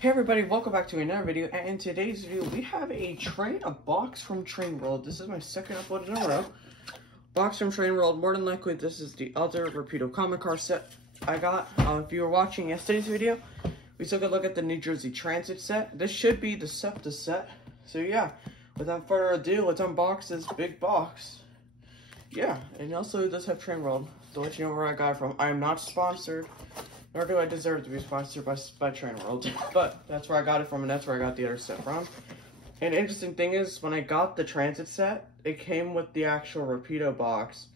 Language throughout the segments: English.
Hey everybody, welcome back to another video, and in today's video we have a box from Train World. This is my second upload in a row. Box from Train World. More than likely this is the other Rapido comic car set I got. If you were watching yesterday's video, we took a look at the New Jersey Transit set. This should be the Septa set. So yeah, without further ado, let's unbox this big box. Yeah, and also it does have Train World. To let you know where I got it from. I am not sponsored. Nor do I deserve to be sponsored by Train World, but that's where I got it from, and that's where I got the other set from. And the interesting thing is, when I got the Transit set, it came with the actual Rapido box,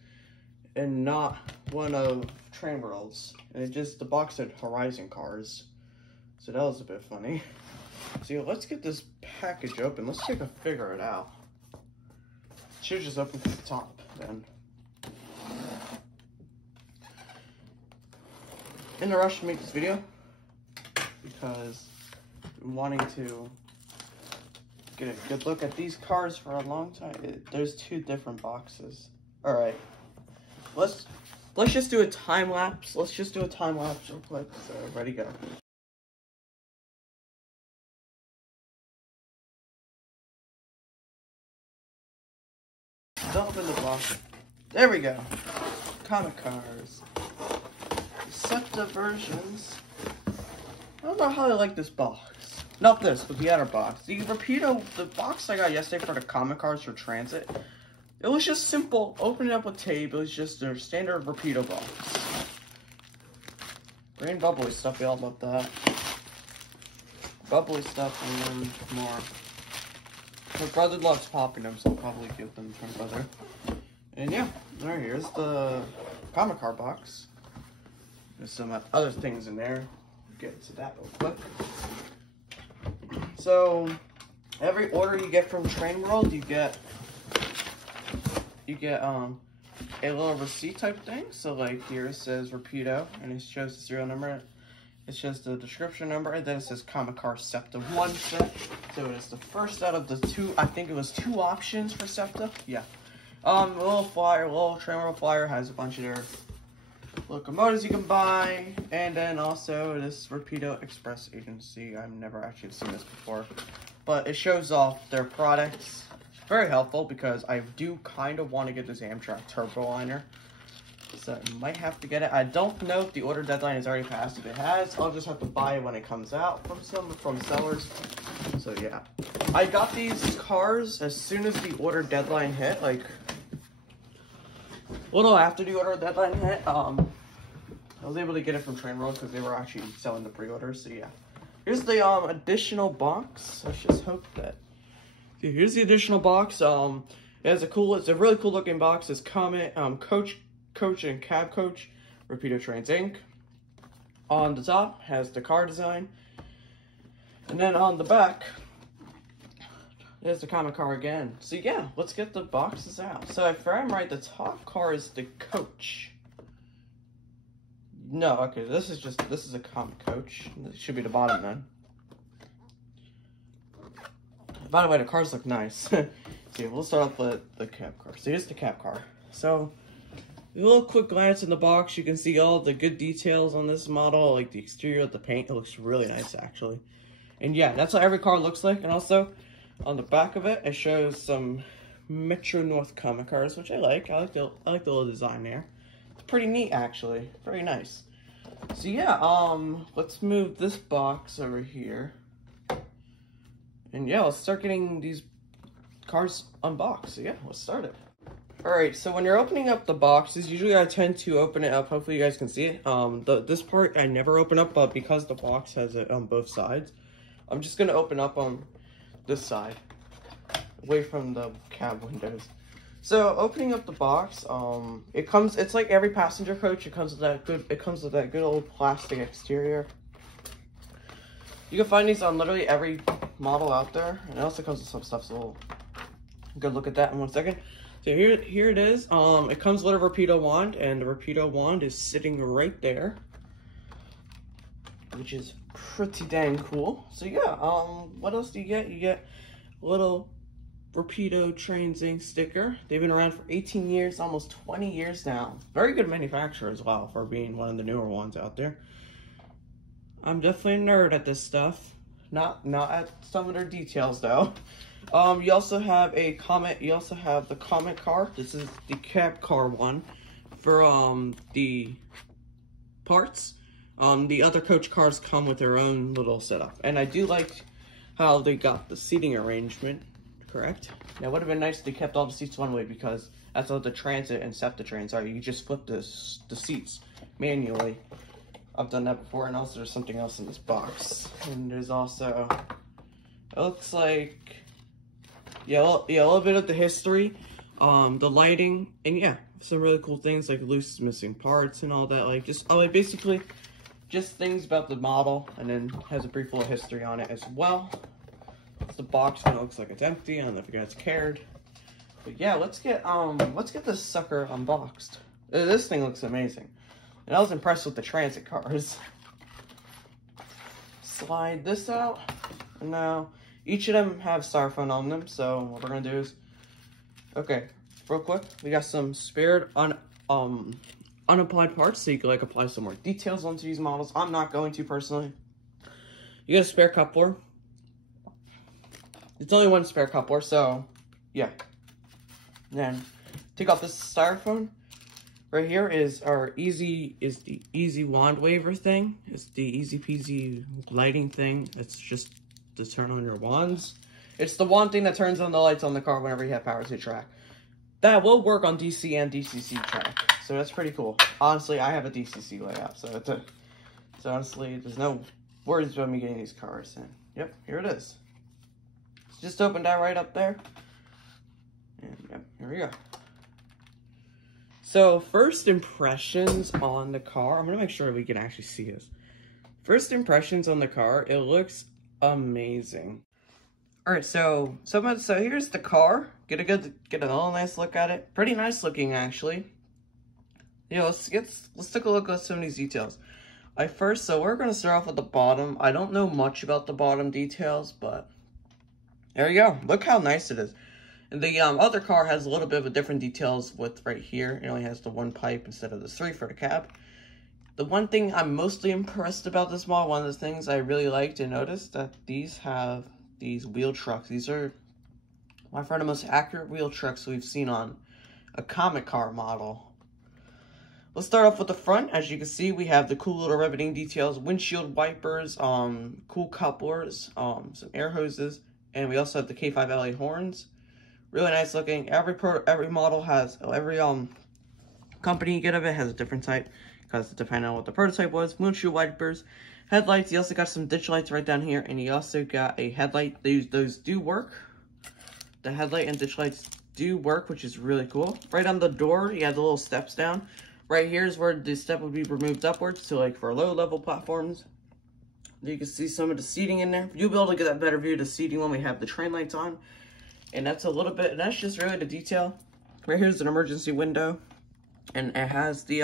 and not one of Train World's. And it just, the box said Horizon Cars, so that was a bit funny. So let's get this package open. Let's take a figure it out. Should just open from the top, then. In a rush to make this video because I'm wanting to get a good look at these cars for a long time. There's two different boxes. All right, let's just do a time lapse. Let's just do a time lapse real quick. So ready, go. Open the box. There we go. Comic cars. Septa versions. I don't know how I like this box. Not this, but the other box. The Rapido, the box I got yesterday for the comic cars for Transit, it was just simple. Open it up with tape. It was just their standard Rapido box. Green bubbly stuff, we all love that. Bubbly stuff and then more. My brother loves popping them, so I'll probably give them to my brother. And yeah, there, here's the comic car box. There's some other things in there. We'll get to that real quick. So, every order you get from Train World, you get a little receipt type thing. So like here it says Rapido, and it shows the serial number. It shows the description number, and then it says Comic Car Septa 1 set. So it is the first out of the two. I think it was 2 options for Septa. Yeah. A little flyer, little Train World flyer has a bunch of their locomotives you can buy, and then also this Rapido Express Agency. I've never actually seen this before, but it shows off their products. It's very helpful because I do kind of want to get this Amtrak Turbo Liner, so I might have to get it. I don't know if the order deadline is already passed. If it has, I'll just have to buy it when it comes out from sellers. So yeah, I got these cars as soon as the order deadline hit, like a little after the order deadline hit. I was able to get it from Train World because they were actually selling the pre-orders. So yeah, here's the additional box. Let's just hope that. So here's the additional box. It's a really cool looking box. It's Comet, Coach and Cab Coach, Rapido Trains Inc. On the top has the car design, and then on the back there's the comic car again. So yeah, let's get the boxes out. So if I'm right, the top car is the Coach. No, okay, this is a comic Coach. It should be the bottom then. By the way, the cars look nice. So we'll start off with the cab car. So here's the cab car. So a little quick glance in the box, you can see all the good details on this model, like the exterior of the paint. It looks really nice actually. And yeah, that's how every car looks like. And also on the back of it, it shows some Metro North comic cars, which I like. I like the little design there. It's pretty neat actually. Very nice. So yeah, let's move this box over here. And yeah, let's start getting these cars unboxed. So yeah, let's start it. Alright, so when you're opening up the boxes, usually I tend to open it up. Hopefully you guys can see it. This part I never open up, but because the box has it on both sides, I'm just gonna open up on this side, away from the cab windows. So opening up the box, it's like every passenger coach. It comes with that good old plastic exterior. You can find these on literally every model out there, and it also comes with some stuff. So we'll good look at that in 1 second. So here it is. It comes with a Rapido wand, and the Rapido wand is sitting right there, which is pretty dang cool. So yeah, what else do you get? You get a little Rapido Trains Inc. sticker. They've been around for 18 years, almost 20 years now. Very good manufacturer as well for being one of the newer ones out there. I'm definitely a nerd at this stuff. not at some of their details though. You also have a Comet. You also have the Comet car. This is the cab car one for the parts. The other coach cars come with their own little setup, and I do like how they got the seating arrangement correct. Now, it would have been nice if they kept all the seats one way, because that's how the Transit and Septa trains are. You just flip the seats manually. I've done that before. And also there's something else in this box. And there's also, it looks like, yeah, a little bit of the history, the lighting, and yeah, some really cool things like loose missing parts and all that. Like basically just things about the model, and then has a brief little history on it as well. It's the box, and it looks like it's empty. I don't know if you guys cared. But yeah, let's get this sucker unboxed. This thing looks amazing. And I was impressed with the Transit cars. Slide this out. And now, each of them have styrofoam on them. So what we're gonna do is, okay, real quick, we got some spared unapplied parts, so you can like apply some more details onto these models. I'm not going to personally. You got a spare coupler. It's only one spare coupler, so yeah. Then take off this styrofoam. Right here is the easy wand waver thing. It's the easy peasy lighting thing. It's just to turn on your wands. It's the wand thing that turns on the lights on the car whenever you have power to track. That will work on DC and DCC track, so that's pretty cool. Honestly, I have a DCC layout, so honestly, there's no worries about me getting these cars in. Yep, here it is. Just open that right up there. And yep, here we go. So, first impressions on the car. I'm going to make sure we can actually see this. First impressions on the car. It looks amazing. Alright, so here's the car. Get a little nice look at it. Pretty nice looking, actually. Yeah, let's take a look at some of these details. So we're going to start off with the bottom. I don't know much about the bottom details, but there you go. Look how nice it is. And the other car has a little bit of a different details with right here. It only has the one pipe instead of the three for the cab. The one thing I'm mostly impressed about this model, one of the things I really liked and noticed, that these have these wheel trucks. These are, by far, the most accurate wheel trucks we've seen on a Comet car model. Let's start off with the front. As you can see, we have the cool little riveting details, windshield wipers, cool couplers, some air hoses, and we also have the K5 LA horns. Really nice looking. Every model has, every company you get of it has a different type, because depending on what the prototype was. Windshield wipers, headlights. You also got some ditch lights right down here, and you also got a headlight. Those do work. The headlight and ditch lights do work, which is really cool. Right on the door, you have the little steps down. Right here is where the step would be removed upwards to like for low level platforms. You can see some of the seating in there. You'll be able to get that better view of the seating when we have the train lights on. And that's a little bit, and that's just really the detail. Right here's an emergency window, and it has the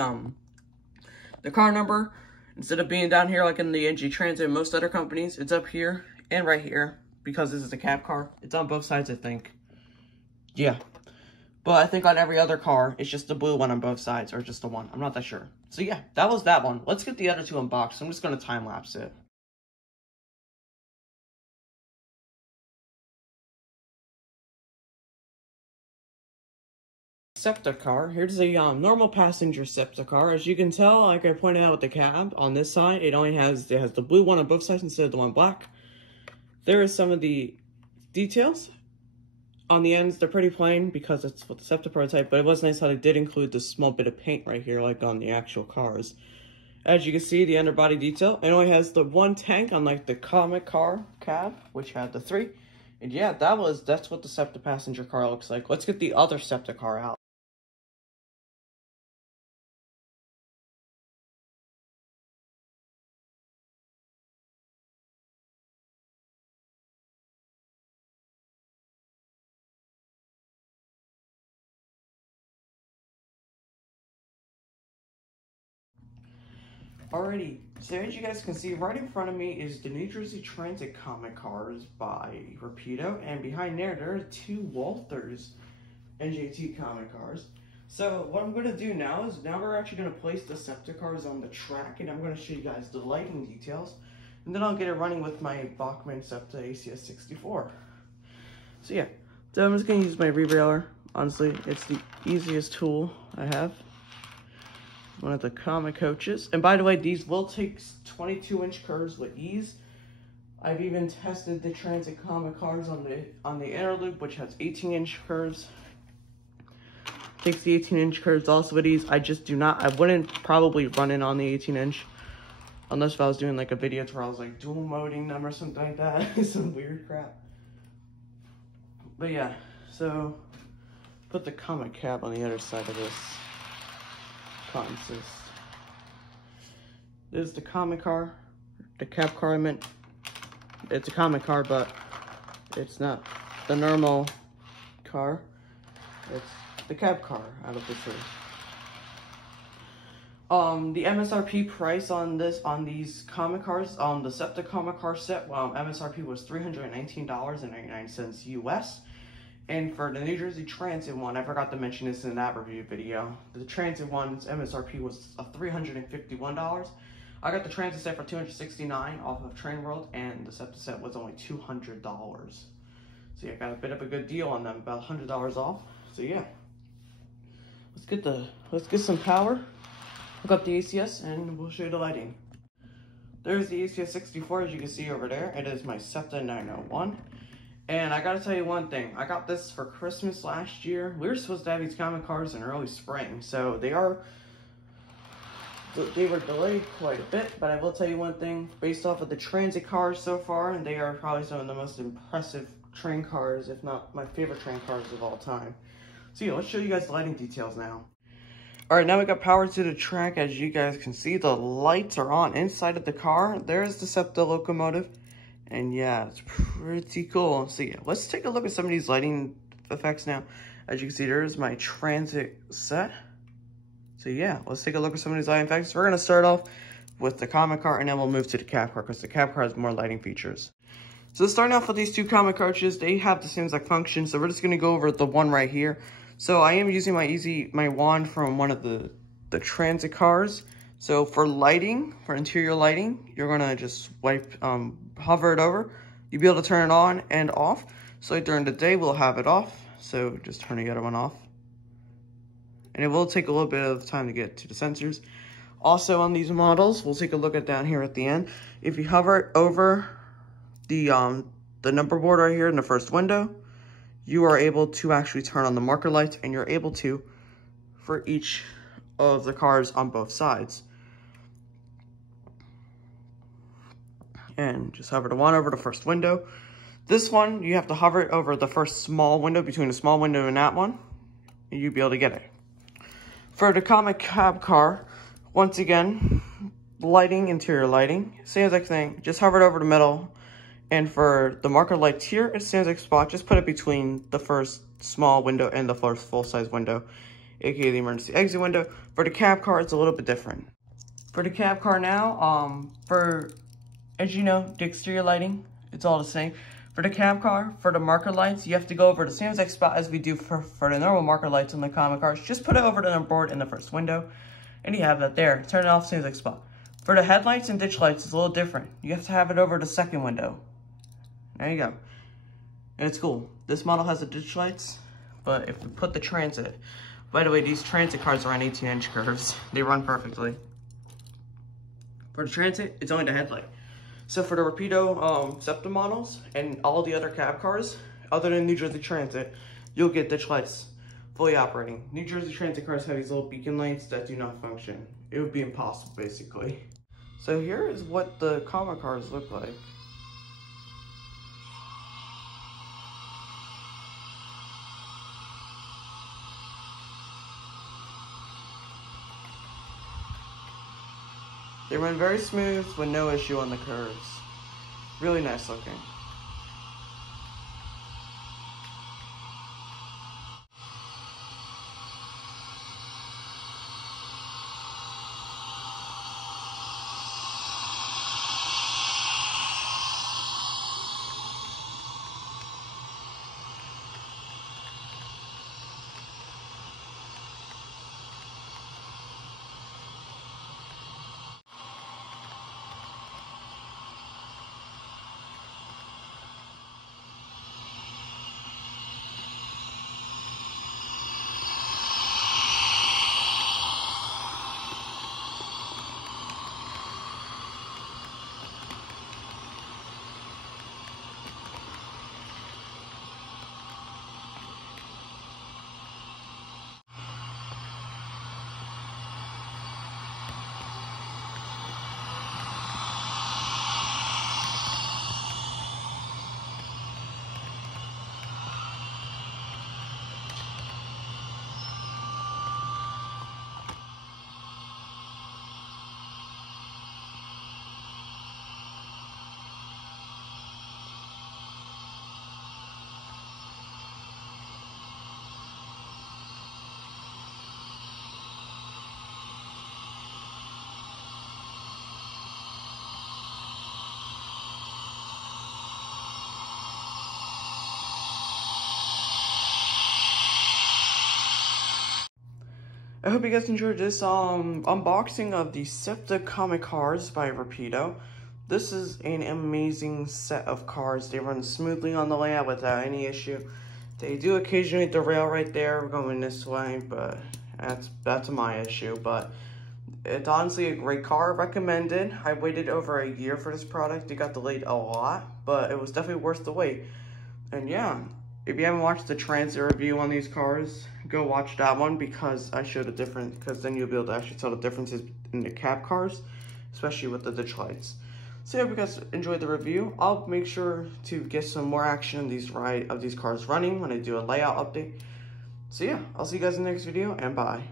car number. Instead of being down here like in the NG Transit and most other companies, it's up here and right here, because this is a cab car. It's on both sides, I think. Yeah. But I think on every other car, it's just the blue one on both sides, or just the one. I'm not that sure. So yeah, that was that one. Let's get the other two unboxed. I'm just going to time-lapse it. Septa car. Here's a normal passenger Septa car. As you can tell, like I pointed out with the cab, on this side, it has the blue one on both sides instead of the one black. There is some of the details. On the ends, they're pretty plain because it's with the Septa prototype, but it was nice how they did include this small bit of paint right here, like on the actual cars. As you can see, the underbody detail, it only has the one tank, unlike the Comet car cab, which had the three. And yeah, that's what the Septa passenger car looks like. Let's get the other Septa car out. Alrighty, so as you guys can see, right in front of me is the New Jersey Transit Comet cars by Rapido, and behind there are two Walthers NJT Comet cars. So what I'm going to do now is, we're actually going to place the Septa cars on the track, and I'm going to show you guys the lighting details. and then I'll get it running with my Bachmann Septa ACS64. So yeah, so I'm just gonna use my rebrailer. Honestly, it's the easiest tool I have. One of the Comet coaches. And by the way, these will take 22-inch curves with ease. I've even tested the Transit Comet cars on the inner loop, which has 18-inch curves. Takes the 18-inch curves also with ease. I wouldn't probably run it on the 18-inch. Unless if I was doing like a video where I was like dual moding them or something like that. Some weird crap. But yeah, so put the Comet cab on the other side of this consist. This is the Comet car, the cab car I meant. It's a Comet car, but it's not the normal car. It's the cab car out of the two. The MSRP price on these Comet cars, the Septa Comet car set, MSRP was $319.99 US. And for the New Jersey Transit one, I forgot to mention this in that review video. The Transit one's MSRP was $351. I got the Transit set for $269 off of Train World, and the Septa set was only $200. So yeah, I got a bit of a good deal on them, about $100 off. So yeah, let's get some power. Hook up the ACS, and we'll show you the lighting. There's the ACS64, as you can see over there. It is my Septa 901. And I gotta tell you one thing, I got this for Christmas last year. We were supposed to have these Comet cars in early spring, so they were delayed quite a bit, but I will tell you one thing, based off of the Transit cars so far, and they are probably some of the most impressive train cars, if not my favorite train cars of all time. So yeah, let's show you guys the lighting details now. Alright, now we got power to the track. As you guys can see, the lights are on inside of the car. There's the Septa locomotive. And yeah, it's pretty cool. So yeah, let's take a look at some of these lighting effects now. As you can see, there's my Transit set. So yeah, let's take a look at some of these lighting effects. We're gonna start off with the Comet car, and then we'll move to the cab car, because the cab car has more lighting features. So starting off with these two Comet coaches, they have the same exact function. So we're just gonna go over the one right here. So I am using my wand from one of the Transit cars. So for lighting, for interior lighting, you're gonna just hover it over. You'll be able to turn it on and off. So like during the day, we'll have it off. So just turn the other one off. And it will take a little bit of time to get to the sensors. Also on these models, we'll take a look at down here at the end. If you hover it over the number board right here in the first window, you are able to actually turn on the marker lights, and you're able to for each of the cars on both sides. And just hover the one over the first window. This one, you have to hover it over the first small window, between the small window and that one, and you'll be able to get it. For the Comet cab car, once again, lighting, interior lighting, same exact thing. Just hover it over the middle, and for the marker lights here, it's the same exact spot. Just put it between the first small window and the first full-size window, aka the emergency exit window. For the cab car, it's a little bit different. For the cab car now, as you know, the exterior lighting, it's all the same. For the cab car, for the marker lights, you have to go over the same exact spot as we do for the normal marker lights on the Comet cars. Just put it over the number board in the first window, and you have that there. Turn it off, same exact spot. For the headlights and ditch lights, it's a little different. You have to have it over the second window. There you go. And it's cool. This model has the ditch lights, but if we put the Transit, by the way, these Transit cars are on 18-inch curves. They run perfectly. For the Transit, it's only the headlight. So for the Rapido Septa models and all the other cab cars, other than New Jersey Transit, you'll get ditch lights fully operating. New Jersey Transit cars have these little beacon lights that do not function. It would be impossible, basically. So here is what the Comet cars look like. They run very smooth with no issue on the curves. Really nice looking. I hope you guys enjoyed this unboxing of the Septa Comet cars by Rapido. This is an amazing set of cars. They run smoothly on the layout without any issue. They do occasionally derail right there going this way, but that's my issue. But it's honestly a great car, recommended. I waited over a year for this product. It got delayed a lot, but it was definitely worth the wait. And yeah, if you haven't watched the transit review on these cars, go watch that one because I showed a difference, because then you'll be able to actually tell the differences in the cab cars, especially with the ditch lights. So I hope you guys enjoyed the review. I'll make sure to get some more action of these cars running when I do a layout update. So yeah, I'll see you guys in the next video, and bye.